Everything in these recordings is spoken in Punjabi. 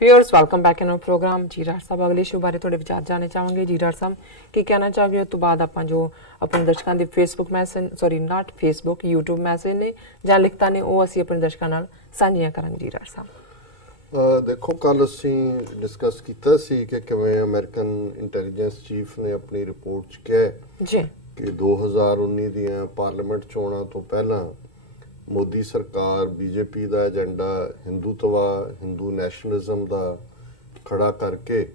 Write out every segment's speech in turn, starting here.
Viewers welcome back in program. Ji Raj साहब अगले इशू बारे थोड़े विचार जानने चाहेंगे। जी राज साहब की कहना चाहोगे उस तो बाद आप जो अपने दर्शकों के Facebook message sorry not Facebook YouTube message ने ਜਾਂ ਲਿਖਤਾਂ ਨੇ ਉਹ ਅਸੀਂ ਆਪਣੇ ਦਰਸ਼ਕਾਂ ਨਾਲ ਸਾਂਝੀਆਂ ਕਰਾਂਗੇ। ਜੀ ਰਾਜ ਸਾਹਿਬ ਦੇਖੋ ਕੱਲ ਅਸੀਂ ਡਿਸਕਸ ਕੀਤਾ ਸੀ ਕਿ ਕਿਵੇਂ ਅਮਰੀਕਨ ਇੰਟੈਲੀਜੈਂਸ ਚੀਫ ਨੇ ਆਪਣੀ ਰਿਪੋਰਟ 'ਚ ਕਿਹਾ ਜੀ ਕਿ 2019 ਦੀਆਂ ਪਾਰਲੀਮੈਂਟ ਚੋਣਾਂ ਤੋਂ ਪਹਿਲਾਂ ਮੋਦੀ ਸਰਕਾਰ ਬੀਜੇਪੀ ਦਾ ਏਜੰਡਾ ਹਿੰਦੂਤਵਾ ਹਿੰਦੂ ਨੈਸ਼ਨਲਿਜ਼ਮ ਦਾ ਖੜਾ ਕਰਕੇ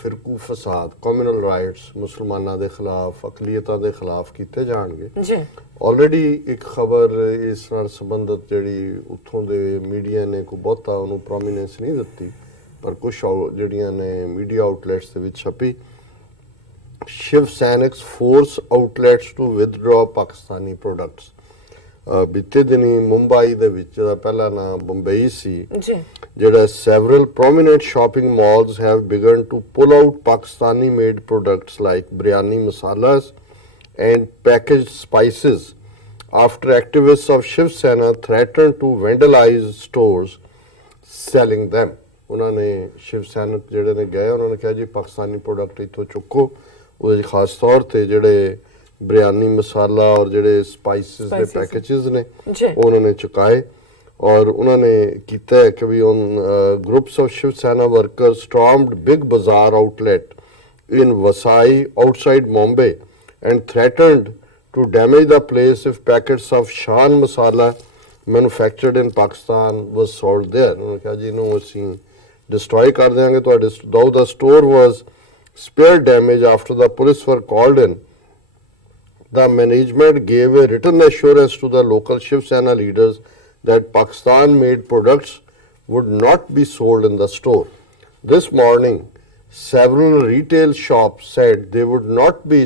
ਫਿਰਕੂ ਫਸਾਦ ਕਮਿਊਨਲ ਰਾਈਟਸ ਮੁਸਲਮਾਨਾਂ ਦੇ ਖਿਲਾਫ ਅਕਲੀਅਤਾਂ ਦੇ ਖਿਲਾਫ ਕੀਤੇ ਜਾਣਗੇ। ਜੀ ਆਲਰੇਡੀ ਇੱਕ ਖਬਰ ਇਸ ਨਾਲ ਸੰਬੰਧਿਤ ਜਿਹੜੀ ਉੱਥੋਂ ਦੇ ਮੀਡੀਆ ਨੇ ਕੋਈ ਬਹੁਤਾ ਉਹਨੂੰ ਪ੍ਰੋਮੀਨੈਂਸ ਨਹੀਂ ਦਿੱਤੀ ਪਰ ਕੁਝ ਜਿਹੜੀਆਂ ਨੇ ਮੀਡੀਆ ਆਊਟਲੈਟਸ ਦੇ ਵਿੱਚ ਛਪੀ। Shiv Sainiks force outlets to withdraw Pakistani products. ਬੀਤੇ ਦਿਨੀ ਮੁੰਬਈ ਦੇ ਵਿੱਚ ਜਿਹਦਾ ਪਹਿਲਾ ਨਾਮ ਬੰਬਈ ਸੀ ਜੀ ਜਿਹੜਾ several prominent shopping malls have begun to pull out Pakistani made products like biryani masalas and packaged spices after activists of Shiv Sena threatened to vandalize stores selling them. ਉਹਨਾਂ ਨੇ ਸ਼ਿਵ ਸੈਨਾ ਜਿਹੜੇ ਨੇ ਗਏ ਉਹਨਾਂ ਨੇ ਕਿਹਾ ਜੀ ਪਾਕਿਸਤਾਨੀ ਪ੍ਰੋਡਕਟ ਇੱਥੋਂ ਚੁੱਕੋ। ਉਹਦੇ ਖਾਸ ਤੌਰ ਤੇ ਜਿਹੜੇ ਬਿਰਿਆਨੀ ਮਸਾਲਾ ਔਰ ਜਿਹੜੇ ਸਪਾਈਸਿਸ ਦੇ ਪੈਕੇजेस ਨੇ ਉਹਨਾਂ ਨੇ ਚੁਕਾਏ ਔਰ ਉਹਨਾਂ ਨੇ ਕੀਤਾ ਹੈ ਕਿ ਵੀ groups of Shiv Sena workers stormed big bazaar outlet in Vasai outside Mumbai and threatened to damage the place if packets of Shan masala manufactured in Pakistan was sold there. ਉਹਨਾਂ ਕਿਹਾ ਜੀ ਇਹਨੂੰ ਅਸੀਂ destroy ਕਰ ਦਿਆਂਗੇ ਤੁਹਾਡੇ। Though the store was spared damage after the police were called in, the management gave a written assurance to the local Shiv Sena leaders that Pakistan-made products would not be sold in the store. This morning, several retail shops said they would not be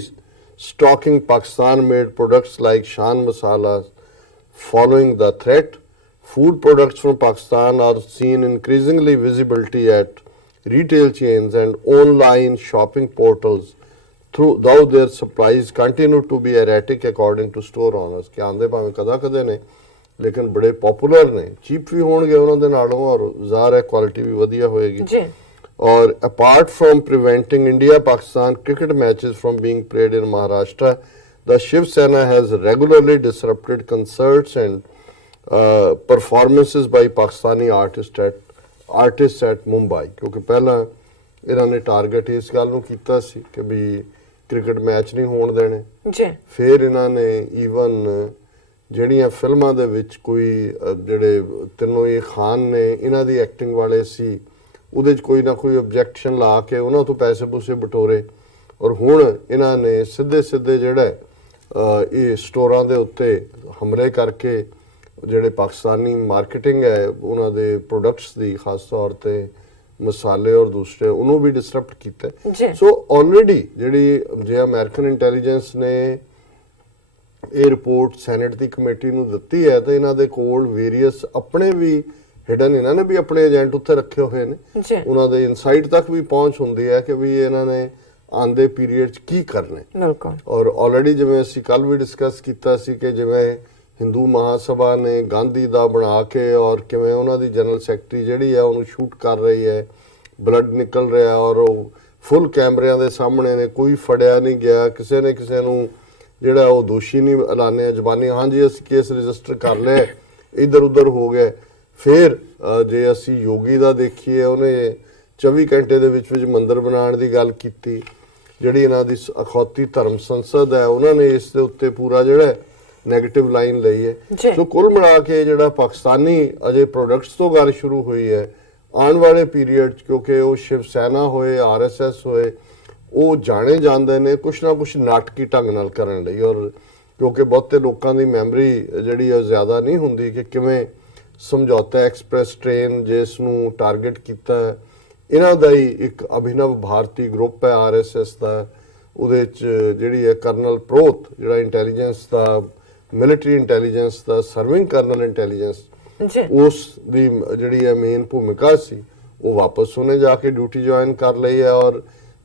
stocking Pakistan-made products like Shan masalas. Following the threat, food products from Pakistan are seen increasingly visibility at retail chains and online shopping portals. Though their supplies continue to be erratic according to store owners. ਕਿ ਆਂਦੇ ਭਾਵੇਂ ਕਦੇ ਨੇ ਲੇਕਿਨ ਬੜੇ ਪਪੂਲਰ ਨੇ ਚੀਪ ਵੀ ਹੋਣਗੇ ਉਹਨਾਂ ਦੇ ਨਾਲੋਂ ਔਰ ਜ਼ਾਹਰ ਹੈ ਕੁਆਲਿਟੀ ਵੀ ਵਧੀਆ ਹੋਏਗੀ ਜੀ। ਔਰ apart from preventing India-Pakistan cricket matches from being played in Maharashtra, the Shiv Sena has regularly disrupted concerts and performances by Pakistani artists at Mumbai. ਕਿਉਂਕਿ ਪਹਿਲਾਂ ਇਹਨਾਂ ਨੇ ਟਾਰਗੇਟ ਇਸ ਗੱਲ ਨੂੰ ਕੀਤਾ ਸੀ ਕਿ ਵੀ ਕ੍ਰਿਕਟ ਮੈਚ ਨਹੀਂ ਹੋਣ ਦੇਣੇ ਜੀ। ਫਿਰ ਇਹਨਾਂ ਨੇ ਈਵਨ ਜਿਹੜੀਆਂ ਫਿਲਮਾਂ ਦੇ ਵਿੱਚ ਕੋਈ ਜਿਹੜੇ ਤਿੰਨੋਂ ਇਹ ਖਾਨ ਨੇ ਇਹਨਾਂ ਦੀ ਐਕਟਿੰਗ ਵਾਲੇ ਸੀ ਉਹਦੇ 'ਚ ਕੋਈ ਨਾ ਕੋਈ ਆਬਜੈਕਸ਼ਨ ਲਾ ਕੇ ਉਹਨਾਂ ਤੋਂ ਪੈਸੇ ਪੂਸੇ ਬਟੋਰੇ ਔਰ ਹੁਣ ਇਹਨਾਂ ਨੇ ਸਿੱਧੇ ਜਿਹੜਾ ਇਹ ਸਟੋਰਾਂ ਦੇ ਉੱਤੇ ਹਮਲੇ ਕਰਕੇ ਜਿਹੜੇ ਪਾਕਿਸਤਾਨੀ ਮਾਰਕੀਟਿੰਗ ਹੈ ਉਹਨਾਂ ਦੇ ਪ੍ਰੋਡਕਟਸ ਦੀ ਖਾਸ ਤੌਰ ਤੇ ਮਸਾਲੇ ਔਰ ਦੂਸਰੇ ਉਹਨੂੰ ਵੀ ਡਿਸਰਪਟ ਕੀਤਾ। ਸੋ ਆਲਰੇਡੀ ਜਿਹੜੀ ਜੇ ਅਮਰੀਕਨ ਇੰਟੈਲੀਜੈਂਸ ਨੇ ਇਹ ਰਿਪੋਰਟ ਸੈਨੇਟ ਦੀ ਕਮੇਟੀ ਨੂੰ ਦਿੱਤੀ ਹੈ ਤਾਂ ਇਹਨਾਂ ਦੇ ਕੋਲ ਵੇਰੀਅਸ ਆਪਣੇ ਵੀ ਹਿਡਨ ਇਹਨਾਂ ਨੇ ਵੀ ਆਪਣੇ ਏਜੰਟ ਉੱਥੇ ਰੱਖੇ ਹੋਏ ਨੇ। ਉਹਨਾਂ ਦੇ ਇਨਸਾਈਟ ਤੱਕ ਵੀ ਪਹੁੰਚ ਹੁੰਦੀ ਹੈ ਕਿ ਵੀ ਇਹਨਾਂ ਨੇ ਆਂਦੇ ਪੀਰੀਅਡ 'ਚ ਕੀ ਕਰਨਾ। ਔਰ ਆਲਰੇਡੀ ਜਿਵੇਂ ਅਸੀਂ ਕੱਲ ਵੀ ਡਿਸਕਸ ਕੀਤਾ ਸੀ ਕਿ ਜਿਵੇਂ ਹਿੰਦੂ ਮਹਾਸਭਾ ਨੇ ਗਾਂਧੀ ਦਾ ਬਣਾ ਕੇ ਔਰ ਕਿਵੇਂ ਉਹਨਾਂ ਦੀ ਜਨਰਲ ਸੈਕਟਰੀ ਜਿਹੜੀ ਹੈ ਉਹਨੂੰ ਸ਼ੂਟ ਕਰ ਰਹੀ ਹੈ, ਬਲੱਡ ਨਿਕਲ ਰਿਹਾ ਔਰ ਉਹ ਫੁੱਲ ਕੈਮਰਿਆਂ ਦੇ ਸਾਹਮਣੇ ਨੇ, ਕੋਈ ਫੜਿਆ ਨਹੀਂ ਗਿਆ, ਕਿਸੇ ਨੇ ਕਿਸੇ ਨੂੰ ਜਿਹੜਾ ਉਹ ਦੋਸ਼ੀ ਨਹੀਂ ਐਲਾਨਿਆ ਜ਼ਬਾਨੀ ਹਾਂਜੀ ਅਸੀਂ ਕੇਸ ਰਜਿਸਟਰ ਕਰ ਲਿਆ ਇੱਧਰ ਉੱਧਰ ਹੋ ਗਏ। ਫਿਰ ਜੇ ਅਸੀਂ ਯੋਗੀ ਦਾ ਦੇਖੀਏ ਉਹਨੇ 24 ਘੰਟੇ ਦੇ ਵਿੱਚ ਮੰਦਿਰ ਬਣਾਉਣ ਦੀ ਗੱਲ ਕੀਤੀ। ਜਿਹੜੀ ਇਹਨਾਂ ਦੀ ਅਖੌਤੀ ਧਰਮ ਸੰਸਦ ਹੈ ਉਹਨਾਂ ਨੇ ਇਸ ਦੇ ਉੱਤੇ ਪੂਰਾ ਜਿਹੜਾ ਨੈਗੇਟਿਵ ਲਾਈਨ ਲਈ ਹੈ। ਸੋ ਕੁੱਲ ਮਿਲਾ ਕੇ ਜਿਹੜਾ ਪਾਕਿਸਤਾਨੀ ਅਜੇ ਪ੍ਰੋਡਕਟਸ ਤੋਂ ਗੱਲ ਸ਼ੁਰੂ ਹੋਈ ਹੈ ਆਉਣ ਵਾਲੇ ਪੀਰੀਅਡ 'ਚ ਕਿਉਂਕਿ ਉਹ ਸ਼ਿਵ ਸੈਨਾ ਹੋਏ RSS ਹੋਏ ਉਹ ਜਾਣੇ ਜਾਂਦੇ ਨੇ ਕੁਛ ਨਾ ਕੁਛ ਨਾਟਕੀ ਢੰਗ ਨਾਲ ਕਰਨ ਲਈ ਔਰ ਕਿਉਂਕਿ ਬਹੁਤੇ ਲੋਕਾਂ ਦੀ ਮੈਮਰੀ ਜਿਹੜੀ ਹੈ ਜ਼ਿਆਦਾ ਨਹੀਂ ਹੁੰਦੀ ਕਿ ਕਿਵੇਂ ਸਮਝੌਤਾ ਐਕਸਪ੍ਰੈਸ ਟ੍ਰੇਨ ਜਿਸ ਨੂੰ ਟਾਰਗੇਟ ਕੀਤਾ ਇਹਨਾਂ ਦਾ ਹੀ ਇੱਕ ਅਭਿਨਵ ਭਾਰਤੀ ਗਰੁੱਪ ਹੈ RSS ਦਾ। ਉਹਦੇ 'ਚ ਜਿਹੜੀ ਹੈ ਕਰਨਲ ਪ੍ਰੋਤ ਜਿਹੜਾ ਇੰਟੈਲੀਜੈਂਸ ਦਾ ਮਿਲਟਰੀ ਇੰਟੈਲੀਜੈਂਸ ਦਾ ਸਰਵਿੰਗ ਕਰਨਲ ਇੰਟੈਲੀਜੈਂਸ ਉਸ ਦੀ ਜਿਹੜੀ ਹੈ ਮੇਨ ਭੂਮਿਕਾ ਸੀ ਉਹ ਵਾਪਸ ਉਹਨੇ ਜਾ ਕੇ ਡਿਊਟੀ ਜੁਆਇਨ ਕਰ ਲਈ ਹੈ। ਔਰ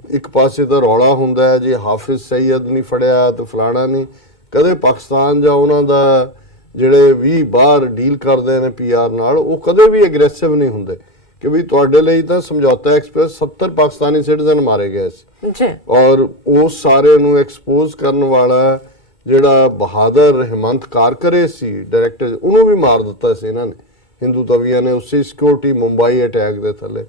ਇੱਕ ਪਾਸੇ ਤਾਂ ਰੌਲਾ ਹੁੰਦਾ ਹੈ ਜੀ ਹਾਫਿਜ਼ ਸਈਦ ਨਹੀਂ ਫੜਿਆ ਤੇ ਫਲਾਣਾ ਨਹੀਂ। ਕਦੇ ਪਾਕਿਸਤਾਨ ਜਾਂ ਉਹਨਾਂ ਦਾ ਜਿਹੜੇ ਵੀ ਬਾਹਰ ਡੀਲ ਕਰਦੇ ਨੇ PR ਨਾਲ ਉਹ ਕਦੇ ਵੀ ਐਗਰੈਸਿਵ ਨਹੀਂ ਹੁੰਦੇ ਕਿ ਵੀ ਤੁਹਾਡੇ ਲਈ ਤਾਂ ਸਮਝੌਤਾ ਐਕਸਪ੍ਰੈਸ 70 ਪਾਕਿਸਤਾਨੀ ਸਿਟੀਜ਼ਨ ਮਾਰੇ ਗਏ ਸੀ ਜੀ ਔਰ ਉਸ ਸਾਰੇ ਨੂੰ ਐਕਸਪੋਜ਼ ਕਰਨ ਵਾਲਾ ਜਿਹੜਾ ਬਹਾਦਰ ਹਿਮੰਤ ਕਾਰਕਰੇ ਸੀ ਡਾਇਰੈਕਟਰ, ਉਹਨੂੰ ਵੀ ਮਾਰ ਦਿੱਤਾ ਸੀ ਇਹਨਾਂ ਨੇ, ਹਿੰਦੂ ਤਵੀਆਂ ਨੇ, ਉਸੇ ਸਿਕਿਉਰਿਟੀ ਮੁੰਬਈ ਅਟੈਕ ਦੇ ਥੱਲੇ।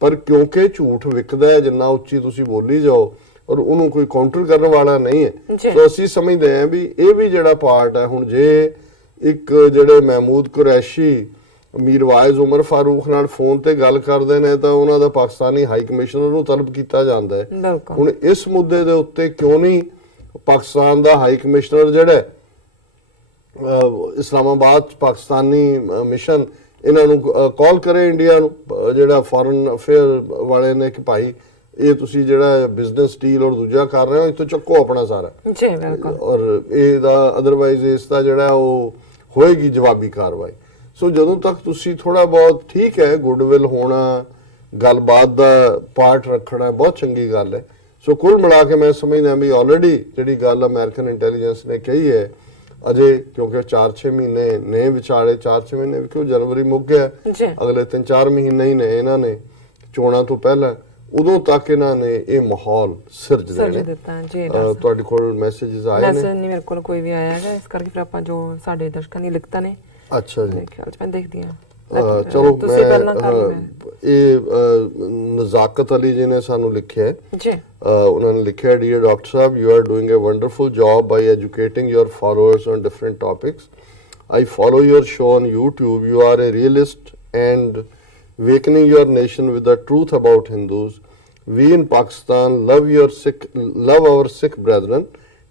ਪਰ ਕਿਉਂਕਿ ਝੂਠ ਵਿਕਦਾ ਹੈ, ਜਿੰਨਾ ਉੱਚੀ ਤੁਸੀਂ ਬੋਲੀ ਜਾਓ ਔਰ ਉਹਨੂੰ ਕੋਈ ਕਾਊਂਟਰ ਕਰਨ ਵਾਲਾ ਨਹੀਂ ਹੈ। ਸੋ ਅਸੀਂ ਸਮਝਦੇ ਹਾਂ ਵੀ ਇਹ ਵੀ ਜਿਹੜਾ ਪਾਰਟ ਹੈ, ਹੁਣ ਜੇ ਇੱਕ ਜਿਹੜੇ ਮਹਿਮੂਦ ਕੁਰੈਸ਼ੀ ਮੀਰਵਾਇਜ਼ ਉਮਰ ਫਾਰੂਕ ਨਾਲ ਫੋਨ ਤੇ ਗੱਲ ਕਰਦੇ ਨੇ ਤਾਂ ਉਹਨਾਂ ਦਾ ਪਾਕਿਸਤਾਨੀ ਹਾਈ ਕਮਿਸ਼ਨਰ ਨੂੰ ਤਲਬ ਕੀਤਾ ਜਾਂਦਾ ਹੈ। ਹੁਣ ਇਸ ਮੁੱਦੇ ਦੇ ਉੱਤੇ ਕਿਉਂ ਨਹੀਂ ਪਾਕਿਸਤਾਨ ਦਾ ਹਾਈ ਕਮਿਸ਼ਨਰ ਜਿਹੜਾ ਇਸਲਾਮਾਬਾਦ ਪਾਕਿਸਤਾਨੀ ਮਿਸ਼ਨ ਇਹਨਾਂ ਨੂੰ ਕਾਲ ਕਰੇ ਇੰਡੀਆ ਨੂੰ, ਜਿਹੜਾ ਫੋਰਨ ਅਫੇਅਰ ਵਾਲੇ ਨੇ, ਕਿ ਭਾਈ ਇਹ ਤੁਸੀਂ ਜਿਹੜਾ ਬਿਜ਼ਨਸ ਡੀਲ ਔਰ ਦੂਜਾ ਕਰ ਰਹੇ ਹੋ ਇਤੋਂ ਚੱਕੋ ਆਪਣਾ ਸਾਰਾ ਜੀ ਬਿਲਕੁਲ, ਔਰ ਇਹਦਾ ਅਦਰਵਾਈਜ਼ ਇਸ ਦਾ ਜਿਹੜਾ ਉਹ ਹੋਏਗੀ ਜਵਾਬੀ ਕਾਰਵਾਈ। ਸੋ ਜਦੋਂ ਤੱਕ ਤੁਸੀਂ ਥੋੜਾ ਬਹੁਤ ਠੀਕ ਹੈ ਗੁੱਡਵਿਲ ਹੋਣਾ, ਗੱਲਬਾਤ ਦਾ ਪਾਰਟ ਰੱਖਣਾ ਬਹੁਤ ਚੰਗੀ ਗੱਲ ਹੈ। ਸੋ ਕੁੱਲ ਮਿਲਾ ਕੇ ਮੈਂ ਸਮਝਦਾ ਵੀ ਆਲਰੇਡੀ ਜਿਹੜੀ ਗੱਲ ਅਮਰੀਕਨ ਇੰਟੈਲੀਜੈਂਸ ਨੇ ਕਹੀ ਹੈ, ਅਜੇ ਕਿਉਂਕਿ 4-6 ਮਹੀਨੇ ਨੇ ਵਿਚਾਲੇ, 4-6 ਮਹੀਨੇ ਕਿਉਂ ਜਨਵਰੀ ਮੁੱਕ ਗਿਆ, ਅਗਲੇ 3-4 ਮਹੀਨੇ ਹੀ ਨੇ ਇਹਨਾਂ ਨੇ ਚੋਣਾਂ ਤੋਂ ਪਹਿਲਾਂ, ਉਦੋਂ ਤੱਕ ਇਹਨਾਂ ਨੇ ਇਹ ਮਾਹੌਲ ਸਿਰਜ ਦਿੱਤਾ। ਜੀ ਤੁਹਾਡੇ ਕੋਲ ਮੈਸੇजेस ਆਏ ਨੇ? ਮੈਸੇਜ ਨਹੀਂ ਮੇਰੇ ਕੋਲ ਕੋਈ ਵੀ ਆਇਆ ਹੈ, ਇਸ ਕਰਕੇ ਫਿਰ ਆਪਾਂ ਜੋ ਸਾਡੇ ਦਰਸ਼ਕਾਂ ਦੀ ਲਿਖਤਾਂ ਨੇ, ਅੱਛਾ ਜੀ, ਖਿਆਲ ਚ ਮੈਂ ਦੇਖਦੀ ਹਾਂ। ਚਲੋ ਤੁਸੀਂ ਪਹਿਲਾਂ ਕਰ ਲਓ। ਇਹ ਨਜ਼ਾਕਤ ਅਲੀ ਜੀ ਨੇ ਸਾਨੂੰ ਲਿਖਿਆ ਹੈ ਜੀ, ਉਹਨਾਂ ਨੇ ਲਿਖਿਆ, ਡੀਅਰ ਡਾਕਟਰ ਸਾਹਿਬ, you are doing a wonderful job by educating your followers on different topics. I follow your show on YouTube. You are a realist and awakening your nation with the truth about Hindus. We in Pakistan love our Sikh brethren,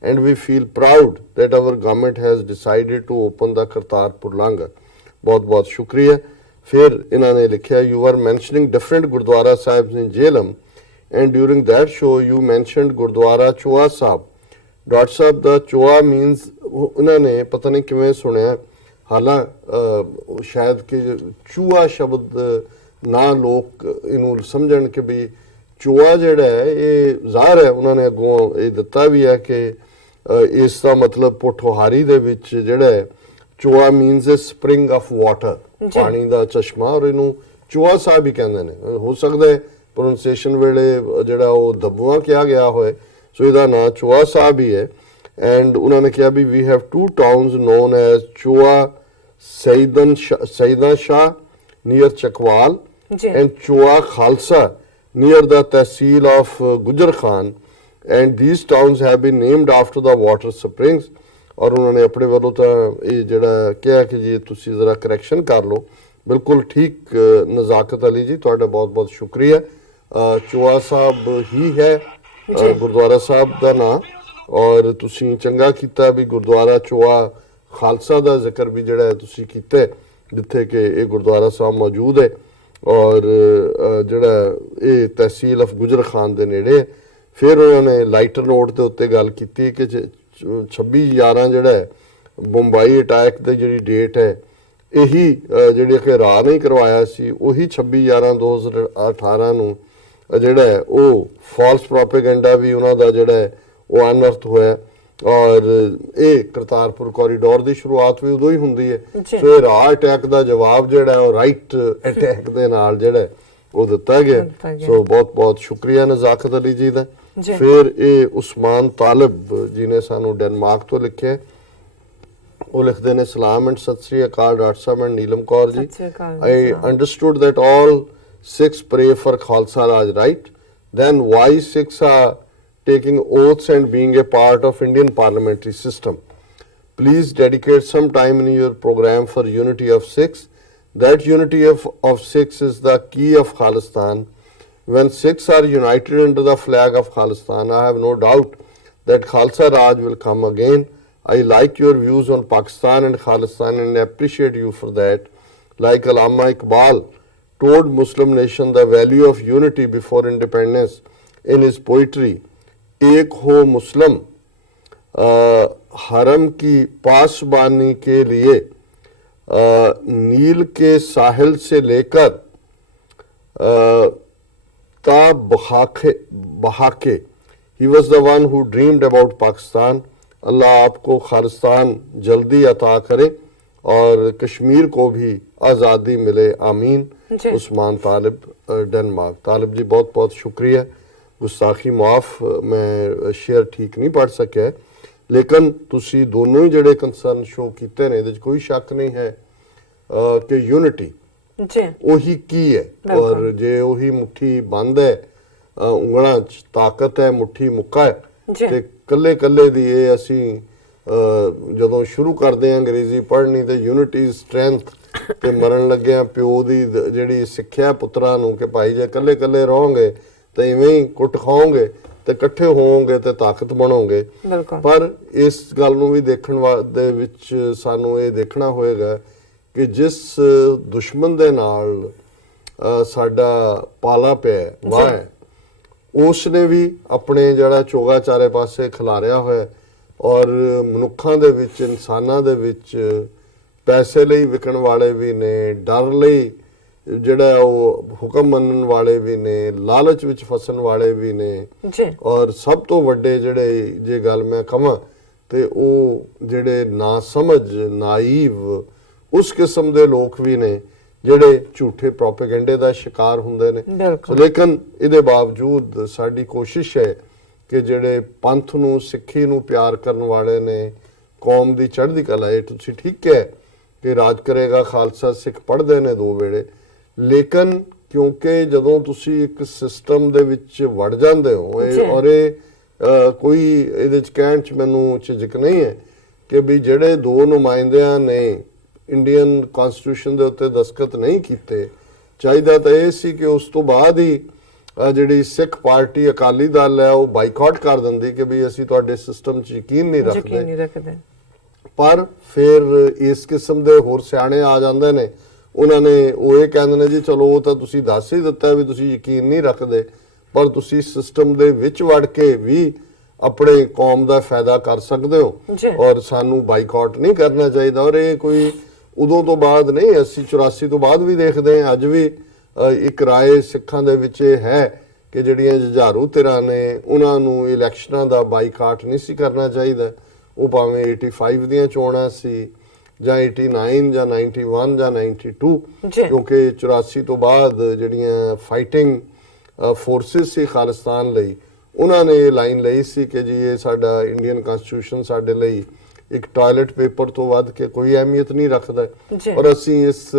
and we feel proud that our government has decided to open the Kartarpur Langar. बहुत बहुत शुक्रिया। फिर इन्होंने लिखा, you were mentioning different Gurdwara Sahibs in Jhelum, and during that show you mentioned Gurdwara Choa Sahib. Dr. Sahib, the Choa means, इन्होंने पता नहीं किमें सुनिया, हालां शायद कि चूहा शब्द ना लोग इनू समझण कि भी चूहा जिहड़ा है ये ज़ाहिर है उन्होंने अगों ये दिता भी है कि इसका मतलब पोठोहारी दे विच जिहड़ा है चूहा मीनस ए स्प्रिंग ऑफ वाटर, पानी का चश्मा, और इनू चूहा साहब ही कहते हैं। हो सकता है प्रोनंसिएशन वेले जिहड़ा वो दब्बुआ किया गया होए, सो इहदा नाम चूहा साहब ही है। एंड उन्होंने कहा भी we have two towns known as Choa Saida Shah near Chakwal and Choa Khalsa near the Tehsil of Gujar Khan, and these towns have been named after the water springs। और उन्होंने अपने वालों तो ये जड़ा क्या कि जी तुसी जरा करेक्शन कर लो, बिल्कुल ठीक नज़ाकत अली जी, तुहाडा बहुत बहुत शुक्रिया। चोआ साहब ही है गुरुद्वारा साहब का नाम, और तुसी चंगा कीता भी गुरुद्वारा चोआ खालसा का जिक्र भी जड़ा है तुसी कीता, जिथे कि ये गुरुद्वारा साहब मौजूद है और जड़ा ये तहसील ऑफ गुजर खान के नेड़े। फिर उन्होंने लाइटर नोट के उत्ते गल की कि 26/11 जड़ा है मुंबई अटैक की जी डेट है, यही जी कि राह नहीं करवाया सी, उही 26/11/2018 नूं जड़ा है वो फॉल्स प्रोपेगेंडा भी उन्हों जड़ा है वो अनर्थ होया, और ये करतारपुर कॉरीडोर की शुरुआत भी उदों ही हुंदी है। सो ये राह अटैक का जवाब जड़ा है राइट अटैक के नाल जड़ा है वो दिता गया। सो बहुत बहुत शुक्रिया नज़ाकत अली जी का। फिर ये उस्मान तालिब जी ने सानू डेनमार्क तो लिखे, वो लिखते हैं, सलाम एंड सत श्री अकाल डॉक्टर साहब and Neelam Kaur ji, I understood that all Sikhs pray for Khalsa Raj, right? Then why Sikhs are taking oaths and being a part of Indian parliamentary system? Please dedicate some time in your program for unity of Sikhs. That unity of Sikhs is the key of Khalistan. When Sikhs are united under the flag of Khalistan, I have no doubt that Khalsa Raj will come again. I like your views on Pakistan and Khalistan and appreciate you for that. Like Allama Iqbal told Muslim nation the value of unity before independence in his poetry, एक हो मुस्लिम हरम की पासबानी के लिए नील के साहिल से लेकर ता बहाके। He was the one who dreamed about Pakistan. अल्लाह आपको खालिस्तान जल्दी अता करे और कश्मीर को भी आज़ादी मिले आमीन। जी। उस्मान तालिब डेनमार्क। तालिब जी बहुत बहुत शुक्रिया, गुस्ताखी मुआफ, मैं शेयर ठीक नहीं पढ़ सकिया, लेकिन तुसी दोनों ही ਜਿਹੜੇ ਕੰਸਰਨ ਸ਼ੋ ਕੀਤੇ ਨੇ ਇਹਦੇ 'ਚ ਕੋਈ ਸ਼ੱਕ ਨਹੀਂ ਹੈ ਕਿ ਯੂਨਿਟੀ ਜੀ ਉਹੀ ਕੀ ਹੈ। ਔਰ ਜੇ ਉਹੀ ਮੁੱਠੀ ਬੰਦ ਹੈ, ਉਂਗਲਾਂ 'ਚ ਤਾਕਤ ਹੈ, ਮੁੱਠੀ ਮੁੱਕਾ ਹੈ, ਜੀ। ਤੇ ਕੱਲੇ ਕੱਲੇ ਦੀ ਇਹ ਅਸੀਂ ਜਦੋਂ ਸ਼ੁਰੂ ਕਰਦੇ ਹਾਂ ਅੰਗਰੇਜ਼ੀ ਪੜ੍ਹਨੀ ਤੇ ਯੂਨਿਟੀ ਸਟਰੈਂਥ ਤੇ ਮਰਨ ਲੱਗਿਆ ਪਿਓ ਦੀ ਜਿਹੜੀ ਸਿੱਖਿਆ ਪੁੱਤਰਾਂ ਨੂੰ ਕਿ ਭਾਈ ਜੇ ਕੱਲੇ ਕੱਲੇ ਰਹੋਗੇ ਤੇ ਇਵੇਂ ਹੀ ਕੁੱਟ ਖਾਓਗੇ ਤੇ ਇਕੱਠੇ ਹੋਵੋਗੇ ਤੇ ਤਾਕਤ ਬਣੋਗੇ। ਬਿਲਕੁਲ। ਪਰ ਇਸ ਗੱਲ ਨੂੰ ਵੀ ਦੇਖਣ ਦੇ ਵਿੱਚ ਸਾਨੂੰ ਇਹ ਦੇਖਣਾ ਹੋਏਗਾ ਕਿ ਜਿਸ ਦੁਸ਼ਮਣ ਦੇ ਨਾਲ ਸਾਡਾ ਪਾਲਾ ਪਿਆ ਵਾਹ ਹੈ, ਉਸ ਨੇ ਵੀ ਆਪਣੇ ਜਿਹੜਾ ਚੋਗਾ ਚਾਰੇ ਪਾਸੇ ਖਿਲਾਰਿਆ ਹੋਇਆ, ਔਰ ਮਨੁੱਖਾਂ ਦੇ ਵਿੱਚ, ਇਨਸਾਨਾਂ ਦੇ ਵਿੱਚ ਪੈਸੇ ਲਈ ਵਿਕਣ ਵਾਲੇ ਵੀ ਨੇ, ਡਰ ਲਈ ਜਿਹੜਾ ਉਹ ਹੁਕਮ ਮੰਨਣ ਵਾਲੇ ਵੀ ਨੇ, ਲਾਲਚ ਵਿੱਚ ਫਸਣ ਵਾਲੇ ਵੀ ਨੇ, ਜੀ। ਔਰ ਸਭ ਤੋਂ ਵੱਡੇ ਜਿਹੜੇ ਜੇ ਗੱਲ ਮੈਂ ਕਹਾਂ ਤੇ ਉਹ ਜਿਹੜੇ ਨਾ ਸਮਝ, ਨਾਈਵ ਉਸ ਕਿਸਮ ਦੇ ਲੋਕ ਵੀ ਨੇ ਜਿਹੜੇ ਝੂਠੇ ਪ੍ਰੋਪੇਗੈਂਡੇ ਦਾ ਸ਼ਿਕਾਰ ਹੁੰਦੇ ਨੇ। ਬਿਲਕੁਲ। ਲੇਕਿਨ ਇਹਦੇ ਬਾਵਜੂਦ ਸਾਡੀ ਕੋਸ਼ਿਸ਼ ਹੈ ਕਿ ਜਿਹੜੇ ਪੰਥ ਨੂੰ, ਸਿੱਖੀ ਨੂੰ ਪਿਆਰ ਕਰਨ ਵਾਲੇ ਨੇ, ਕੌਮ ਦੀ ਚੜ੍ਹਦੀ ਕਲਾ, ਇਹ ਤੁਸੀਂ ਠੀਕ ਕਿਹਾ ਕਿ ਰਾਜ ਕਰੇਗਾ ਖਾਲਸਾ ਸਿੱਖ ਪੜ੍ਹਦੇ ਨੇ 2 ਵੇਲੇ, ਲੇਕਿਨ ਕਿਉਂਕਿ ਜਦੋਂ ਤੁਸੀਂ ਇੱਕ ਸਿਸਟਮ ਦੇ ਵਿੱਚ ਵੜ ਜਾਂਦੇ ਹੋ ਔਰ ਇਹ ਕੋਈ ਇਹਦੇ ਚ ਕਹਿਣ ਚ ਮੈਨੂੰ ਝਿਜਕ ਨਹੀਂ ਹੈ ਕਿ ਵੀ ਜਿਹੜੇ 2 ਨੁਮਾਇੰਦਿਆਂ ਨੇ ਇੰਡੀਅਨ ਕਨਸਟੀਟਿਊਸ਼ਨ ਦੇ ਉੱਤੇ ਦਸਤਖਤ ਨਹੀਂ ਕੀਤੇ, ਚਾਹੀਦਾ ਤਾਂ ਇਹ ਸੀ ਕਿ ਉਸ ਤੋਂ ਬਾਅਦ ਹੀ ਜਿਹੜੀ ਸਿੱਖ ਪਾਰਟੀ ਅਕਾਲੀ ਦਲ ਹੈ ਉਹ ਬਾਈਕਾਟ ਕਰ ਦਿੰਦੀ ਕਿ ਵੀ ਅਸੀਂ ਤੁਹਾਡੇ ਸਿਸਟਮ 'ਚ ਯਕੀਨ ਨਹੀਂ ਰੱਖਦੇ। ਪਰ ਫਿਰ ਇਸ ਕਿਸਮ ਦੇ ਹੋਰ ਸਿਆਣੇ ਆ ਜਾਂਦੇ ਨੇ, ਉਹਨਾਂ ਨੇ ਉਹ ਇਹ ਕਹਿੰਦੇ ਨੇ ਜੀ ਚਲੋ ਉਹ ਤਾਂ ਤੁਸੀਂ ਦੱਸ ਹੀ ਦਿੱਤਾ ਵੀ ਤੁਸੀਂ ਯਕੀਨ ਨਹੀਂ ਰੱਖਦੇ, ਪਰ ਤੁਸੀਂ ਸਿਸਟਮ ਦੇ ਵਿੱਚ ਵੜ ਕੇ ਵੀ ਆਪਣੇ ਕੌਮ ਦਾ ਫਾਇਦਾ ਕਰ ਸਕਦੇ ਹੋ ਔਰ ਸਾਨੂੰ ਬਾਈਕਾਟ ਨਹੀਂ ਕਰਨਾ ਚਾਹੀਦਾ। ਔਰ ਇਹ ਕੋਈ ਉਦੋਂ ਤੋਂ ਬਾਅਦ ਨਹੀਂ, ਅਸੀਂ 84 ਤੋਂ ਬਾਅਦ ਵੀ ਦੇਖਦੇ ਹਾਂ, ਅੱਜ ਵੀ ਇੱਕ ਰਾਏ ਸਿੱਖਾਂ ਦੇ ਵਿੱਚ ਇਹ ਹੈ ਕਿ ਜਿਹੜੀਆਂ ਜੁਝਾਰੂ ਧਿਰਾਂ ਨੇ ਉਹਨਾਂ ਨੂੰ ਇਲੈਕਸ਼ਨਾਂ ਦਾ ਬਾਈਕਾਟ ਨਹੀਂ ਸੀ ਕਰਨਾ ਚਾਹੀਦਾ। ਉਹ ਭਾਵੇਂ 85 ਦੀਆਂ ਚੋਣਾਂ ਸੀ ਜਾਂ 89 ਜਾਂ 91 ਜਾਂ 92, ਕਿਉਂਕਿ 84 ਤੋਂ ਬਾਅਦ ਜਿਹੜੀਆਂ ਫਾਈਟਿੰਗ ਫੋਰਸਿਸ ਸੀ ਖਾਲਿਸਤਾਨ ਲਈ, ਉਹਨਾਂ ਨੇ ਇਹ ਲਾਈਨ ਲਈ ਸੀ ਕਿ ਜੀ ਇਹ ਸਾਡਾ ਇੰਡੀਅਨ ਕਨਸਟੀਟਿਊਸ਼ਨ ਸਾਡੇ ਲਈ ਇੱਕ ਟਾਇਲਟ ਪੇਪਰ ਤੋਂ ਵੱਧ ਕੇ ਕੋਈ ਅਹਿਮੀਅਤ ਨਹੀਂ ਰੱਖਦਾ ਔਰ ਅਸੀਂ ਇਸ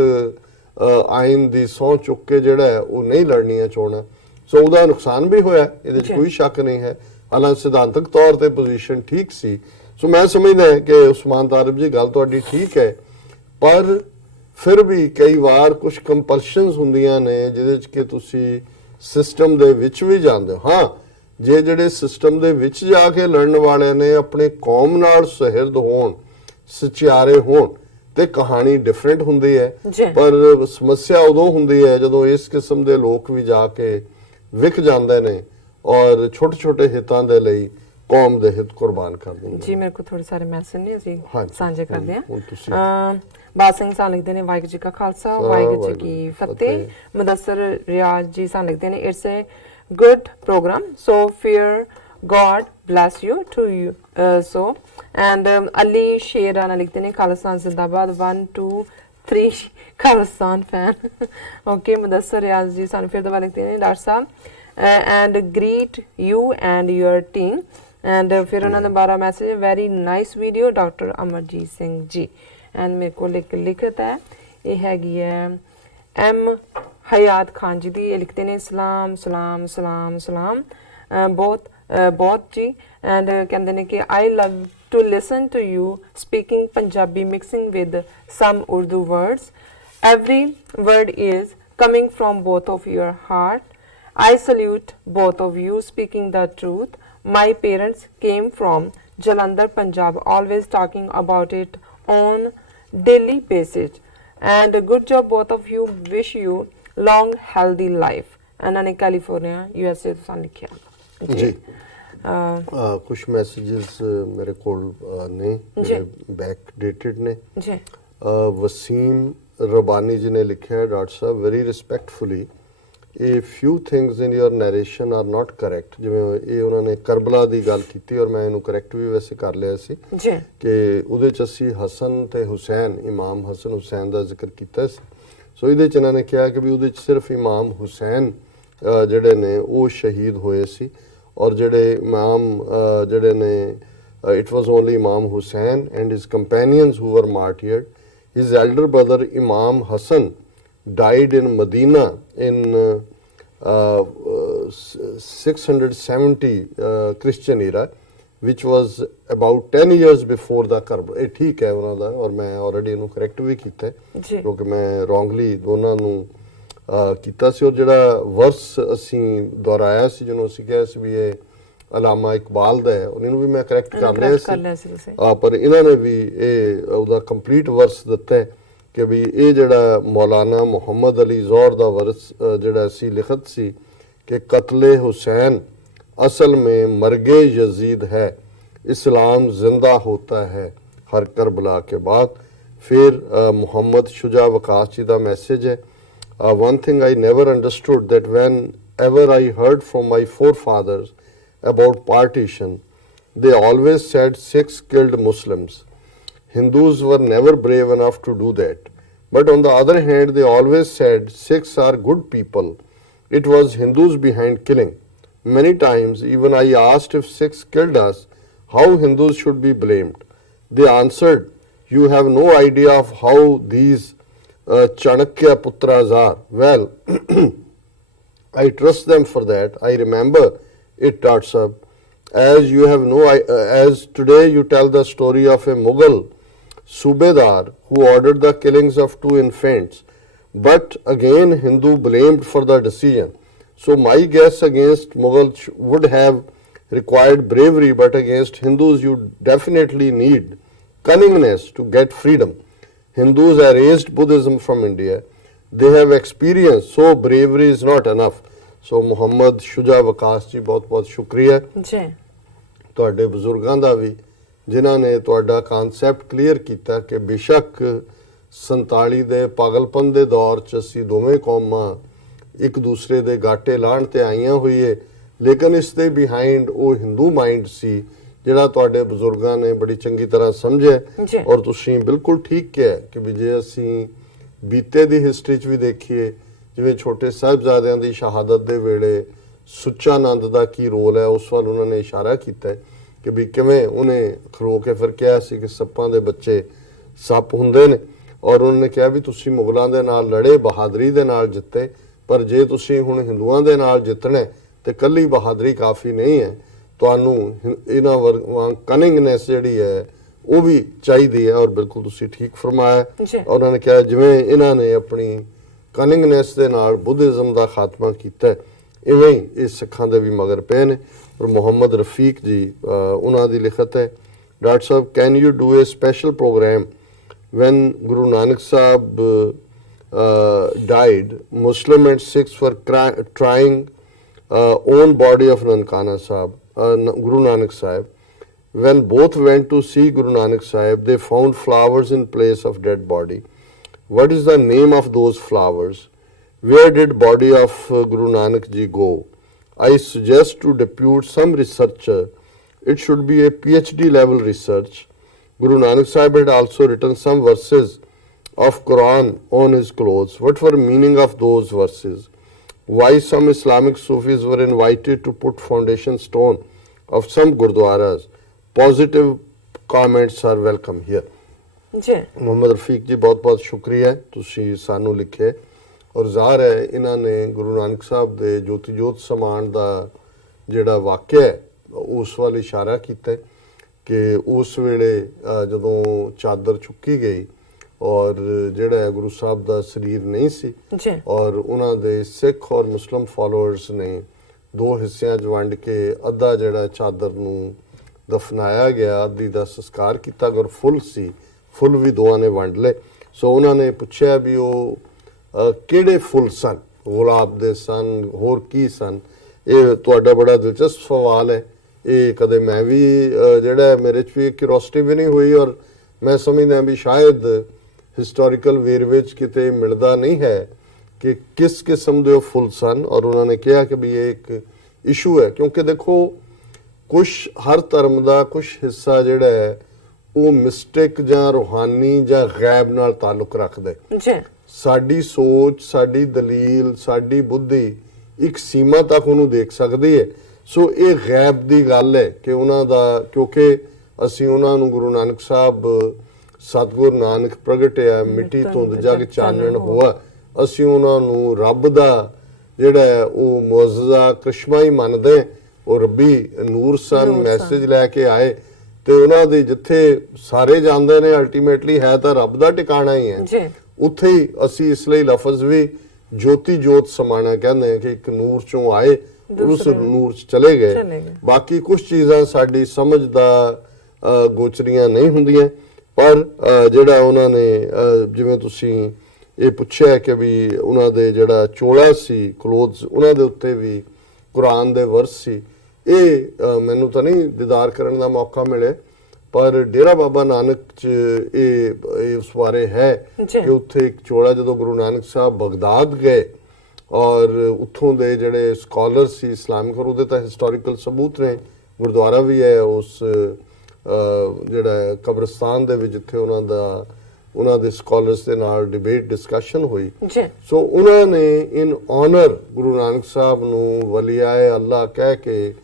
ਆਇਨ ਦੀ ਸਹੁੰ ਚੁੱਕ ਕੇ ਜਿਹੜਾ ਉਹ ਨਹੀਂ ਲੜਨੀਆਂ ਚੋਣਾਂ। ਸੋ ਉਹਦਾ ਨੁਕਸਾਨ ਵੀ ਹੋਇਆ, ਇਹਦੇ 'ਚ ਕੋਈ ਸ਼ੱਕ ਨਹੀਂ ਹੈ, ਹਾਲਾਂਕਿ ਸਿਧਾਂਤਕ ਤੌਰ ਤੇ ਪੋਜੀਸ਼ਨ ਠੀਕ ਸੀ। ਸੋ ਮੈਂ ਸਮਝਦਾ ਕਿ ਉਸਮਾਨ ਤਾਲਿਬ ਜੀ ਗੱਲ ਤੁਹਾਡੀ ਠੀਕ ਹੈ, ਪਰ ਫਿਰ ਵੀ ਕਈ ਵਾਰ ਕੁਝ ਕੰਪਲਸ਼ਨਸ ਹੁੰਦੀਆਂ ਨੇ ਜਿਹਦੇ 'ਚ ਕਿ ਤੁਸੀਂ ਸਿਸਟਮ ਦੇ ਵਿੱਚ ਵੀ ਜਾਂਦੇ ਹੋ। ਹਾਂ, ਜੇ ਜਿਹੜੇ ਸਿਸਟਮ ਦੇ ਵਿੱਚ ਜਾ ਕੇ ਲੜਨ ਵਾਲੇ ਨੇ ਆਪਣੇ ਕੌਮ ਨਾਲ ਸੁਹਿਰਦ ਹੋਣ, ਸਚਿਆਰੇ ਹੋਣ, ਤੇ ਕਹਾਣੀ ਡਿਫਰੈਂਟ ਹੁੰਦੀ ਹੈ। ਪਰ ਸਮੱਸਿਆ ਉਦੋਂ ਹੁੰਦੀ ਹੈ ਜਦੋਂ ਇਸ ਕਿਸਮ ਦੇ ਲੋਕ ਵੀ ਜਾ ਕੇ ਵਿਕ ਜਾਂਦੇ ਨੇ ਔਰ ਛੋਟੇ ਛੋਟੇ ਹਿੱਤਾਂ ਦੇ ਲਈ ਕੌਮ ਦੇ ਹਿੱਤ ਕੁਰਬਾਨ ਕਰ ਦਿੰਦੇ ਨੇ। ਜੀ ਮੇਰੇ ਕੋਲ ਥੋੜੇ ਸਾਰੇ ਮੈਸੇਜ ਨੇ, ਅਸੀਂ ਸਾਂਝੇ ਕਰਦੇ ਹਾਂ। ਬਾਦ ਸਿੰਘ ਸਾਨੂੰ ਲਿਖਦੇ ਨੇ ਵਾਹਿਗੁਰੂ ਜੀ ਕਾ ਖਾਲਸਾ ਵਾਹਿਗੁਰੂ ਜੀ ਕੀ ਫਤਿਹ। ਮੁਦੱਸਰ ਰਿਆਜ਼ ਜੀ ਸਾਨੂੰ ਲਿਖਦੇ ਨੇ it's A good program, so fear God bless you to you, so and Ali Sherana likhte ne Khalistan Zindabad 1 2 3 Khalistan fan okay Mudassar Riaz ji sanu fir doba likhte ne Dar sahab and greet you and your team and fir ਉਹਨਾਂ ਦਾ ਬਾਰਾ message very nice video Dr. Amarjeet Singh ji and ਮੇਰੇ ਕੋਲ ਇੱਕ ਲਿਖਤ ਹੈ, ਇਹ ਹੈਗੀ ਹੈ M हयात खान जी दी, लिखते ने सलाम सलाम सलाम सलाम बहुत जी एंड कहते ने कि I love to listen to you speaking Punjabi mixing with some Urdu words, every word is coming from both of your heart. I salute both of you speaking the truth. My parents came from Jalandhar, Punjab, always talking about it on daily basis and good job both of you, wish you long healthy life। ਇਹਨਾਂ ਨੇ ਕੈਲੀਫੋਰਨੀਆ USA ਤੋਂ ਸਾਨੂੰ ਲਿਖਿਆ ਜੀ। ਕੁਝ ਮੈਸੇजेस ਮੇਰੇ ਕੋਲ ਨੇ ਜਿਹੜੇ ਬੈਕ ਡੇਟਡ ਨੇ ਜੀ। ਵਸੀਮ ਰਬਾਨੀ ਜੀ ਨੇ ਲਿਖਿਆ, ਡਾਕਟਰ ਸਾਹਿਬ ਵੈਰੀ ਰਿਸਪੈਕਟਫੁਲੀ ਇਹ few things in your narration are not correct, ਜਿਵੇਂ ਇਹ ਉਹਨਾਂ ਨੇ ਕਰਬਲਾ ਦੀ ਗੱਲ ਕੀਤੀ ਔਰ ਮੈਂ ਇਹਨੂੰ ਕਰੈਕਟ ਵੀ ਵੈਸੇ ਕਰ ਲਿਆ ਸੀ ਜੀ ਕਿ ਉਹਦੇ ਚ ਅਸੀਂ ਹਸਨ ਤੇ ਹੁਸੈਨ, ਇਮਾਮ ਹਸਨ ਹੁਸੈਨ ਦਾ ਜ਼ਿਕਰ ਕੀਤਾ ਸੀ। ਸੋ ਇਹਦੇ ਚ ਇਹਨਾਂ ਨੇ ਕਿਹਾ ਕਿ ਵੀ ਉਹਦੇ ਚ ਸਿਰਫ ਇਮਾਮ ਹੁਸੈਨ ਜਿਹੜੇ ਨੇ ਉਹ ਸ਼ਹੀਦ ਹੋਏ ਸੀ ਔਰ ਜਿਹੜੇ ਇਮਾਮ ਜਿਹੜੇ ਨੇ it was only Imam Hussain and his companions who were martyred. His elder brother Imam Hassan died in Medina in 670 Christian era, which was about 10 years before the Karbala. ਇਹ ਠੀਕ ਹੈ ਉਹਨਾਂ ਦਾ ਔਰ ਮੈਂ ਆਲਰੇਡੀ ਇਹਨੂੰ ਕਰੈਕਟ ਵੀ ਕੀਤਾ ਜੀ ਕਿਉਂਕਿ ਮੈਂ ਰੋਂਗਲੀ ਦੋਨਾਂ ਨੂੰ ਕੀਤਾ ਸੀ। ਔਰ ਜਿਹੜਾ ਵਰਸ ਅਸੀਂ ਦੁਹਰਾਇਆ ਸੀ ਜਿਹਨੂੰ ਅਸੀਂ ਕਿਹਾ ਸੀ ਵੀ ਇਹ ਅਲਾਮਾ ਇਕਬਾਲ ਦਾ ਹੈ, ਉਹਨੂੰ ਵੀ ਮੈਂ ਕਰੈਕਟ ਕਰ ਲਿਆ ਸੀ ਪਰ ਇਹਨਾਂ ਨੇ ਵੀ ਇਹ ਉਹਦਾ ਕੰਪਲੀਟ ਵਰਸ ਦਿੱਤਾ ਹੈ ਕਿ ਵੀ ਇਹ ਜਿਹੜਾ ਮੌਲਾਨਾ ਮੁਹੰਮਦ ਅਲੀ ਜ਼ੌਰ ਦਾ ਵਰਸ ਜਿਹੜਾ ਸੀ ਲਿਖਤ ਸੀ ਕਿ ਕਤਲੇ ਹੁਸੈਨ ਅਸਲ में मरगे यजीद है, इस्लाम जिंदा होता है हर करबला के बाद। फिर मुहम्मद शुजा वकास जी का मैसेज है, one thing I never understood that whenever I heard from my forefathers about partition, they always said Sikhs killed Muslims. Hindus were never brave enough to do that. But on the other hand, they always said Sikhs are good people. It was Hindus behind killing. Many times, even I asked if Sikhs killed us, how Hindus should be blamed. They answered, you have no idea of how these Chanakya Putras are. Well, I trust them for that. I remember it, Dr. Sahab. As you have as today you tell the story of a Mughal Subedar who ordered the killings of 2 infants, but again Hindu blamed for the decision. So my guess against Mughals would have required bravery, but against Hindus you definitely need cunningness to get freedom. Hindus erased Buddhism from India. They have experience, so bravery is not enough. So Muhammad Shuja Waqas ji ਬਹੁਤ ਬਹੁਤ ਸ਼ੁਕਰੀਆ ਜੀ ਤੁਹਾਡੇ ਬਜ਼ੁਰਗਾਂ ਦਾ ਵੀ ਜਿਨ੍ਹਾਂ ਨੇ ਤੁਹਾਡਾ ਕਨਸੈਪਟ ਕਲੀਅਰ ਕੀਤਾ ਕਿ ਬੇਸ਼ੱਕ 47 ਦੇ ਪਾਗਲਪਨ ਦੇ ਦੌਰ 'ਚ ਅਸੀਂ ਦੋਵੇਂ ਕੌਮਾਂ ਇੱਕ ਦੂਸਰੇ ਦੇ ਗਾਟੇ ਲਾਹਣ ਤੇ ਆਈਆਂ ਹੋਈਏ, ਲੇਕਿਨ ਇਸ ਦੇ ਬਿਹਾਈਂਡ ਉਹ ਹਿੰਦੂ ਮਾਈਂਡ ਸੀ ਜਿਹੜਾ ਤੁਹਾਡੇ ਬਜ਼ੁਰਗਾਂ ਨੇ ਬੜੀ ਚੰਗੀ ਤਰ੍ਹਾਂ ਸਮਝਿਆ। ਔਰ ਤੁਸੀਂ ਬਿਲਕੁਲ ਠੀਕ ਕਿਹਾ ਕਿ ਵੀ ਜੇ ਅਸੀਂ ਬੀਤੇ ਦੀ ਹਿਸਟਰੀ 'ਚ ਵੀ ਦੇਖੀਏ, ਜਿਵੇਂ ਛੋਟੇ ਸਾਹਿਬਜ਼ਾਦਿਆਂ ਦੀ ਸ਼ਹਾਦਤ ਦੇ ਵੇਲੇ ਸੁੱਚਾਨੰਦ ਦਾ ਕੀ ਰੋਲ ਹੈ ਉਸ ਵੱਲ ਉਹਨਾਂ ਨੇ ਇਸ਼ਾਰਾ ਕੀਤਾ ਕਿ ਵੀ ਕਿਵੇਂ ਉਹਨੇ ਖਰੋ ਕੇ ਫਿਰ ਕਿਹਾ ਸੀ ਕਿ ਸੱਪਾਂ ਦੇ ਬੱਚੇ ਸੱਪ ਹੁੰਦੇ ਨੇ ਔਰ ਉਹਨਾਂ ਨੇ ਕਿਹਾ ਵੀ ਤੁਸੀਂ ਮੁਗਲਾਂ ਦੇ ਨਾਲ ਲੜੇ, ਬਹਾਦਰੀ ਦੇ ਨਾਲ ਜਿੱਤੇ, ਪਰ ਜੇ ਤੁਸੀਂ ਹੁਣ ਹਿੰਦੂਆਂ ਦੇ ਨਾਲ ਜਿੱਤਣਾ ਤੇ ਕੱਲੀ ਬਹਾਦਰੀ ਕਾਫੀ ਨਹੀਂ ਹੈ, ਤੁਹਾਨੂੰ ਇਹਨਾਂ ਵਾਂਗ ਕਨਿੰਗਨੈਸ ਜਿਹੜੀ ਹੈ ਉਹ ਵੀ ਚਾਹੀਦੀ ਹੈ। ਔਰ ਬਿਲਕੁਲ ਤੁਸੀਂ ਠੀਕ ਫਰਮਾਇਆ। ਉਹਨਾਂ ਨੇ ਕਿਹਾ ਜਿਵੇਂ ਇਹਨਾਂ ਨੇ ਆਪਣੀ ਕਨਿੰਗਨੈਸ ਦੇ ਨਾਲ ਬੁੱਧਿਜ਼ਮ ਦਾ ਖਾਤਮਾ ਕੀਤਾ, ਇਵੇਂ ਹੀ ਇਹ ਸਿੱਖਾਂ ਦੇ ਵੀ ਮਗਰ ਪਏ ਨੇ। ਔਰ ਮੁਹੰਮਦ ਰਫੀਕ ਜੀ ਉਹਨਾਂ ਦੀ ਲਿਖਤ ਹੈ, ਡਾਕਟਰ ਸਾਹਿਬ can you do a special programme when Guru Nanak Sahib died, Muslim and Sikhs were trying own body of Nankana Sahib, Guru Nanak Sahib. When both went to see Guru Nanak Sahib, they found flowers in place of dead body. What is the name of those flowers? Where did body of Guru Nanak Ji go? I suggest to depute some researcher. It should be a PhD level research. Guru Nanak Sahib had also written some verses of Quran on his clothes. What were the meaning of those verses? Why some Islamic Sufis were invited to put foundation stone of some Gurdwaras? Positive comments are welcome here. ਜੀ ਮੁਹੰਮਦ ਰਫੀਕ ਜੀ ਬਹੁਤ ਬਹੁਤ ਸ਼ੁਕਰੀਆ ਤੁਸੀਂ ਸਾਨੂੰ ਲਿਖੇ ਔਰ ਜ਼ਾਹਰ ਹੈ ਇਹਨਾਂ ਨੇ ਗੁਰੂ ਨਾਨਕ ਸਾਹਿਬ ਦੇ ਜੋਤੀ ਜੋਤ ਸਮਾਨ ਦਾ ਜਿਹੜਾ ਵਾਕਿਆ ਹੈ ਉਸ ਵੱਲ ਇਸ਼ਾਰਾ ਕੀਤਾ ਕਿ ਉਸ ਵੇਲੇ ਜਦੋਂ ਚਾਦਰ ਚੁੱਕੀ ਗਈ ਔਰ ਜਿਹੜਾ ਗੁਰੂ ਸਾਹਿਬ ਦਾ ਸਰੀਰ ਨਹੀਂ ਸੀ ਔਰ ਉਹਨਾਂ ਦੇ ਸਿੱਖ ਔਰ ਮੁਸਲਿਮ ਫਾਲੋਅਰਸ ਨੇ 2 ਹਿੱਸਿਆਂ 'ਚ ਵੰਡ ਕੇ ਅੱਧਾ ਜਿਹੜਾ ਚਾਦਰ ਨੂੰ ਦਫਨਾਇਆ ਗਿਆ, ਅੱਧੀ ਦਾ ਸੰਸਕਾਰ ਕੀਤਾ। ਅਗਰ ਫੁੱਲ ਸੀ, ਫੁੱਲ ਵੀ ਦੋਵਾਂ ਨੇ ਵੰਡ ਲਏ। ਸੋ ਉਹਨਾਂ ਨੇ ਪੁੱਛਿਆ ਵੀ ਉਹ ਕਿਹੜੇ ਫੁੱਲ ਸਨ, ਗੁਲਾਬ ਦੇ ਸਨ, ਹੋਰ ਕੀ ਸਨ? ਇਹ ਤੁਹਾਡਾ ਬੜਾ ਦਿਲਚਸਪ ਸਵਾਲ ਹੈ। ਇਹ ਕਦੇ ਮੈਂ ਵੀ ਜਿਹੜਾ ਮੇਰੇ 'ਚ ਵੀ ਕਿਉਰਿਓਸਿਟੀ ਵੀ ਨਹੀਂ ਹੋਈ ਔਰ ਮੈਂ ਸਮਝਦਾ ਵੀ ਸ਼ਾਇਦ ਹਿਸਟੋਰੀਕਲ ਵੇਰਵੇ 'ਚ ਕਿਤੇ ਮਿਲਦਾ ਨਹੀਂ ਹੈ ਕਿ ਕਿਸ ਕਿਸਮ ਦੇ ਉਹ ਫੁੱਲ ਸਨ, ਔਰ ਉਹਨਾਂ ਨੇ ਕਿਹਾ ਕਿ ਵੀ ਇਹ ਇੱਕ ਇਸ਼ੂ ਹੈ, ਕਿਉਂਕਿ ਦੇਖੋ ਕੁਝ ਹਰ ਧਰਮ ਦਾ ਕੁਝ ਹਿੱਸਾ ਜਿਹੜਾ ਹੈ ਉਹ ਮਿਸਟਿਕ ਜਾਂ ਰੂਹਾਨੀ ਜਾਂ ਗੈਬ ਨਾਲ ਤਾਲੁਕ ਰੱਖਦਾ ਹੈ। ਜੀ ਸਾਡੀ ਸੋਚ, ਸਾਡੀ ਦਲੀਲ, ਸਾਡੀ ਬੁੱਧੀ ਇੱਕ ਸੀਮਾ ਤੱਕ ਉਹਨੂੰ ਦੇਖ ਸਕਦੀ ਹੈ। ਸੋ ਇਹ ਗੈਬ ਦੀ ਗੱਲ ਹੈ ਕਿ ਉਹਨਾਂ ਦਾ, ਕਿਉਂਕਿ ਅਸੀਂ ਉਹਨਾਂ ਨੂੰ ਗੁਰੂ ਨਾਨਕ ਸਾਹਿਬ ਸਤਿਗੁਰ ਨਾਨਕ ਪ੍ਰਗਟਿਆ ਮਿੱਟੀ ਧੁੰਦ ਜਗ ਚਾਨਣ ਹੋਆ, ਅਸੀਂ ਉਹਨਾਂ ਨੂੰ ਰੱਬ ਦਾ ਜਿਹੜਾ ਹੈ ਉਹ ਮੁਅੱਜ਼ਜ਼ਾ ਕ੍ਰਿਸ਼ਮਾ ਹੀ ਮੰਨਦੇ। ਉਹ ਰੱਬੀ ਨੂਰ ਸਨ, ਮੈਸੇਜ ਲੈ ਕੇ ਆਏ, ਤੇ ਉਹਨਾਂ ਦੇ ਜਿੱਥੇ ਸਾਰੇ ਜਾਂਦੇ ਨੇ ਅਲਟੀਮੇਟਲੀ ਹੈ ਤਾਂ ਰੱਬ ਦਾ ਟਿਕਾਣਾ ਹੀ ਹੈ। ਉੱਥੇ ਹੀ ਅਸੀਂ ਇਸ ਲਈ ਲਫ਼ਜ਼ ਵੀ ਜੋਤੀ ਜੋਤ ਸਮਾਣਾ ਕਹਿੰਦੇ ਹਾਂ ਕਿ ਇੱਕ ਨੂਰ ਚੋਂ ਆਏ ਉਸ ਨੂਰ ਚ ਚਲੇ ਗਏ। ਬਾਕੀ ਕੁਝ ਚੀਜ਼ਾਂ ਸਾਡੀ ਸਮਝ ਦਾ ਗੋਚਰੀਆਂ ਨਹੀਂ ਹੁੰਦੀਆਂ, ਪਰ ਜਿਹੜਾ ਉਹਨਾਂ ਨੇ ਜਿਵੇਂ ਤੁਸੀਂ ਇਹ ਪੁੱਛਿਆ ਕਿ ਵੀ ਉਹਨਾਂ ਦੇ ਜਿਹੜਾ ਚੋਲਾ ਸੀ ਕਲੋਥਸ, ਉਹਨਾਂ ਦੇ ਉੱਤੇ ਵੀ ਕੁਰਾਨ ਦੇ ਵਰਸ ਸੀ। ਇਹ ਮੈਨੂੰ ਤਾਂ ਨਹੀਂ ਦੀਦਾਰ ਕਰਨ ਦਾ ਮੌਕਾ ਮਿਲੇ, ਪਰ ਡੇਰਾ ਬਾਬਾ ਨਾਨਕ ਚ ਇਹ ਉਸ ਬਾਰੇ ਹੈ ਕਿ ਉੱਥੇ ਇੱਕ ਚੋਲਾ ਜਦੋਂ ਗੁਰੂ ਨਾਨਕ ਸਾਹਿਬ ਬਗਦਾਦ ਗਏ ਔਰ ਉੱਥੋਂ ਦੇ ਜਿਹੜੇ ਸਕਾਲਰ ਸੀ ਇਸਲਾਮਿਕ, ਔਰ ਉਹਦੇ ਤਾਂ ਹਿਸਟੋਰੀਕਲ ਸਬੂਤ ਨੇ, ਗੁਰਦੁਆਰਾ ਵੀ ਹੈ ਉਸ ਜਿਹੜਾ ਕਬਰਸਤਾਨ ਦੇ ਵਿੱਚ ਜਿੱਥੇ ਉਹਨਾਂ ਦੇ ਸਕਾਲਰਸ ਦੇ ਨਾਲ ਡਿਬੇਟ ਡਿਸਕਸ਼ਨ ਹੋਈ। ਸੋ ਉਹਨਾਂ ਨੇ ਇਨ ਆਨਰ ਗੁਰੂ ਨਾਨਕ ਸਾਹਿਬ ਨੂੰ ਵਲੀਆਏ ਅੱਲਾ ਕਹਿ ਕੇ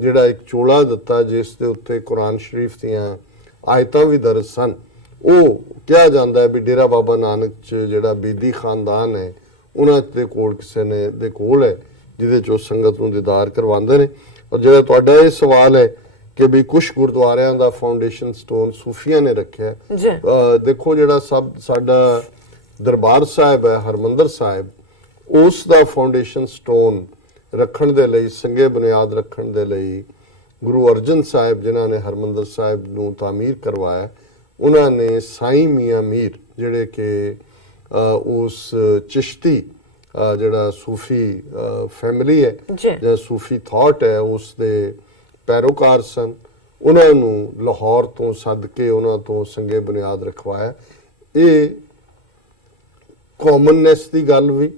ਜਿਹੜਾ ਇੱਕ ਚੋਲਾ ਦਿੱਤਾ ਜਿਸ ਦੇ ਉੱਤੇ ਕੁਰਾਨ ਸ਼ਰੀਫ ਦੀਆਂ ਆਇਤਾਂ ਵੀ ਦਰਜ ਸਨ। ਉਹ ਕਿਹਾ ਜਾਂਦਾ ਹੈ ਵੀ ਡੇਰਾ ਬਾਬਾ ਨਾਨਕ ਚ ਜਿਹੜਾ ਬੀਦੀ ਖਾਨਦਾਨ ਹੈ ਉਹਨਾਂ ਦੇ ਕੋਲ ਕਿਸੇ ਨੇ ਦੇ ਕੋਲ ਹੈ ਜਿਹਦੇ ਚ ਉਹ ਸੰਗਤ ਨੂੰ ਦੀਦਾਰ ਕਰਵਾਉਂਦੇ ਨੇ। ਔਰ ਜਿਹੜਾ ਤੁਹਾਡਾ ਇਹ ਸਵਾਲ ਹੈ ਕਿ ਵੀ ਕੁਝ ਗੁਰਦੁਆਰਿਆਂ ਦਾ ਫਾਊਂਡੇਸ਼ਨ ਸਟੋਨ ਸੂਫੀਆਂ ਨੇ ਰੱਖਿਆ, ਦੇਖੋ ਜਿਹੜਾ ਸਾਡਾ ਦਰਬਾਰ ਸਾਹਿਬ ਹੈ ਹਰਮੰਦਰ ਸਾਹਿਬ, ਉਸ ਦਾ ਫਾਊਂਡੇਸ਼ਨ ਸਟੋਨ ਰੱਖਣ ਦੇ ਲਈ, ਸੰਗੇ ਬੁਨਿਆਦ ਰੱਖਣ ਦੇ ਲਈ ਗੁਰੂ ਅਰਜਨ ਸਾਹਿਬ ਜਿਨ੍ਹਾਂ ਨੇ ਹਰਮੰਦਰ ਸਾਹਿਬ ਨੂੰ ਤਾਮੀਰ ਕਰਵਾਇਆ, ਉਹਨਾਂ ਨੇ ਸਾਈਂ ਮੀਆਂ ਮੀਰ ਜਿਹੜੇ ਕਿ ਉਸ ਚਿਸ਼ਤੀ ਜਿਹੜਾ ਸੂਫੀ ਫੈਮਿਲੀ ਹੈ ਜਾਂ ਸੂਫੀ ਥਾਟ ਹੈ ਉਸ ਦੇ ਪੈਰੋਕਾਰ ਸਨ, ਉਹਨਾਂ ਨੂੰ ਲਾਹੌਰ ਤੋਂ ਸੱਦ ਕੇ ਉਹਨਾਂ ਤੋਂ ਸੰਗੇ ਬੁਨਿਆਦ ਰਖਵਾਇਆ। ਇਹ ਕਾਮਨਨੈਸ ਦੀ ਗੱਲ ਵੀ,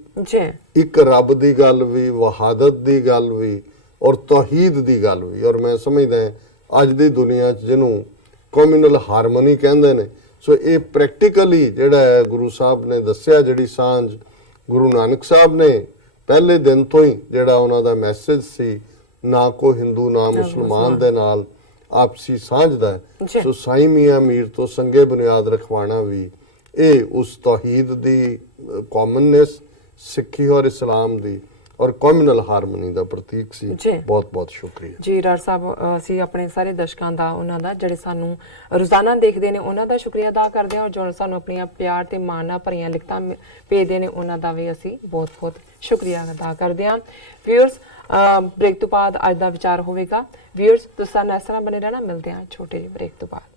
ਇੱਕ ਰੱਬ ਦੀ ਗੱਲ ਵੀ, ਵਹਾਦਤ ਦੀ ਗੱਲ ਵੀ, ਔਰ ਤੌਹੀਦ ਦੀ ਗੱਲ ਵੀ। ਔਰ ਮੈਂ ਸਮਝਦਾ ਅੱਜ ਦੀ ਦੁਨੀਆ 'ਚ ਜਿਹਨੂੰ ਕਮਿਊਨਲ ਹਾਰਮਨੀ ਕਹਿੰਦੇ ਨੇ, ਸੋ ਇਹ ਪ੍ਰੈਕਟੀਕਲੀ ਜਿਹੜਾ ਹੈ ਗੁਰੂ ਸਾਹਿਬ ਨੇ ਦੱਸਿਆ, ਜਿਹੜੀ ਸਾਂਝ ਗੁਰੂ ਨਾਨਕ ਸਾਹਿਬ ਨੇ ਪਹਿਲੇ ਦਿਨ ਤੋਂ ਹੀ ਜਿਹੜਾ ਉਹਨਾਂ ਦਾ ਮੈਸੇਜ ਸੀ, ਨਾ ਕੋ ਹਿੰਦੂ ਨਾ ਮੁਸਲਮਾਨ ਦੇ ਨਾਲ ਆਪਸੀ ਸਾਂਝ ਦਾ ਹੈ। ਸੋ ਸਾਈਂ ਮੀਆਂ ਮੀਰ ਤੋਂ ਸੰਗੇ ਬੁਨਿਆਦ ਰਖਵਾਣਾ ਵੀ ਇਹ ਉਸ ਤੌਹੀਦ ਦੀ, ਕਾਮਨਨੈਸ, ਸਿੱਖੀ ਔਰ ਇਸਲਾਮ ਦੀ ਔਰ ਕਮਿਊਨਲ ਹਾਰਮਨੀ ਦਾ ਪ੍ਰਤੀਕ ਸੀ। ਬਹੁਤ ਬਹੁਤ ਸ਼ੁਕਰੀਆ ਜੀ ਡਾਕਟਰ ਸਾਹਿਬ। ਅਸੀਂ ਆਪਣੇ ਸਾਰੇ ਦਰਸ਼ਕਾਂ ਦਾ, ਉਹਨਾਂ ਦਾ ਜਿਹੜੇ ਸਾਨੂੰ ਰੋਜ਼ਾਨਾ ਦੇਖਦੇ ਨੇ, ਉਹਨਾਂ ਦਾ ਸ਼ੁਕਰੀਆ ਅਦਾ ਕਰਦੇ ਹਾਂ, ਔਰ ਜੋ ਸਾਨੂੰ ਆਪਣੀਆਂ ਪਿਆਰ ਤੇ ਮਾਣ ਨਾਲ ਭਰੀਆਂ ਲਿਖਤਾਂ ਭੇਜਦੇ ਨੇ, ਉਹਨਾਂ ਦਾ ਵੀ ਅਸੀਂ ਬਹੁਤ ਬਹੁਤ ਸ਼ੁਕਰੀਆ ਅਦਾ ਕਰਦੇ ਹਾਂ। ਵਿਊਅਰਸ, ਬ੍ਰੇਕ ਤੋਂ ਬਾਅਦ ਅੱਜ ਦਾ ਵਿਚਾਰ ਹੋਵੇਗਾ। ਵਿਊਅਰਸ, ਤੁਸੀਂ ਸਾਨੂੰ ਇਸ ਤਰ੍ਹਾਂ ਬਣੇ ਰਹਿਣਾ। ਮਿਲਦੇ ਹਾਂ ਛੋਟੇ ਜਿਹੇ ਬ੍ਰੇਕ ਤੋਂ ਬਾਅਦ।